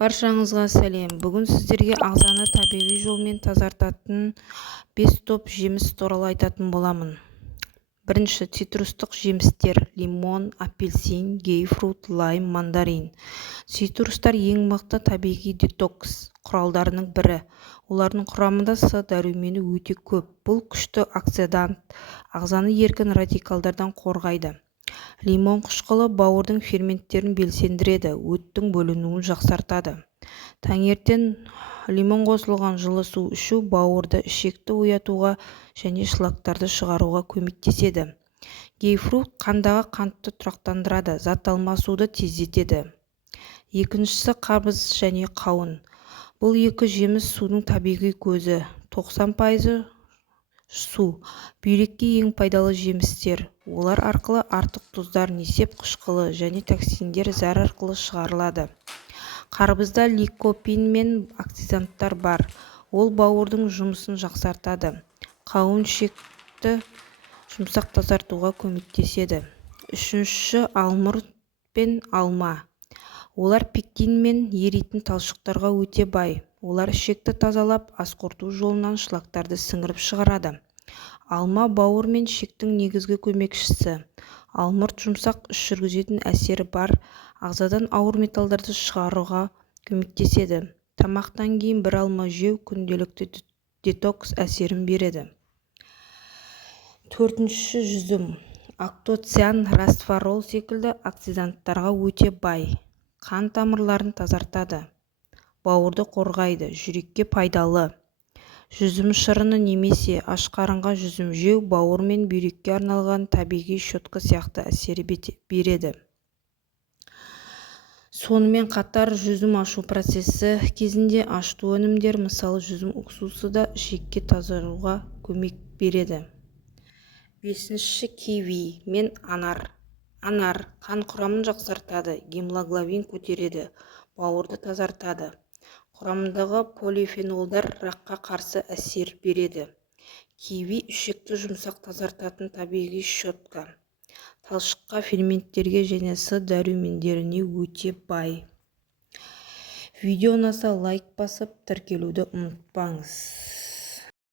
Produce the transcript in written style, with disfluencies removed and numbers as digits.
Баршаңызға сәлем. Бүгін сіздерге ағзаны табиғи жолмен тазартатын 5 топ жеміс туралы айтатын боламын. Бірінші, цитрустық жемістер: лимон, апельсин, гейпфрут, лайм, мандарин. Цитрустар ең мықты табиғи детокс құралдарының бірі. Олардың құрамында С дәрумені өте көп. Бұл күшті оксидант ағзаны еркін радикалдардан қорғайды. Лимон қышқылы бауырдың ферменттерін белсендіреді, өттің бөлінуін жақсартады. Таңертең лимон қосылған жылы су ішу бауырды, ішекті оятуға және шлактарды шығаруға көмектеседі. Гейпфрут қандағы қантты тұрақтандырады, зат алмасуды тездетеді. Екіншісі қабыз және қауын. Бұл екі жеміс судың табиғи көзі, 90% су. Бүйрекке ең пайдалы жемістер. Олар арқылы артық тұздар, несеп қышқылы және токсиндер зәр арқылы шығарылады. Қарбызда ликопин мен оксиданттар бар. Ол бауырдың жұмысын жақсартады. Қауын ішекті жұмсақ тазартуға көмектеседі. Үшінші, алмұрт пен алма. Олар пектин мен еритін талшықтарға өте бай. Олар ішекті тазалап, ас қорыту жолынан шлактарды сіңіріп шығарады. Алма бауыр мен ішектің негізгі көмекшісі. Алмұрт жұмсақ іш жүргізетін әсері бар, ағзадан ауыр металдарды шығаруға көмектеседі. Тамақтан кейін бір алма жеу күнделікті детокс әсерін береді. Төртінші, жүзім. Актоциан, расфарол секілді оксиданттарға өте бай. Қан тамырларын тазартады. Бауырды қорғайды, жүрекке пайдалы. Жүзім шырыны немесе ашқарынға жүзім жеу бауыр мен бүйрекке арналған табиғи щетка сияқты әсері береді. Сонымен қатар жүзім ашу процесі кезінде ашыту өнімдер, мысалы жүзім уксусы да ішекке тазаруға көмек береді. Бесінші, киви мен анар. Анар қан құрамын жақсартады, гемоглобин көтереді, бауырды тазартады. Құрамындағы полифенолдар раққа қарсы әсер береді. Киви ішекті жұмсақ тазартатын табиғи щетка. Талшыққа, ферменттерге және С дәрумендеріне өте бай. Видео ұнаса лайк басып, тіркелуді ұмытпаңыз.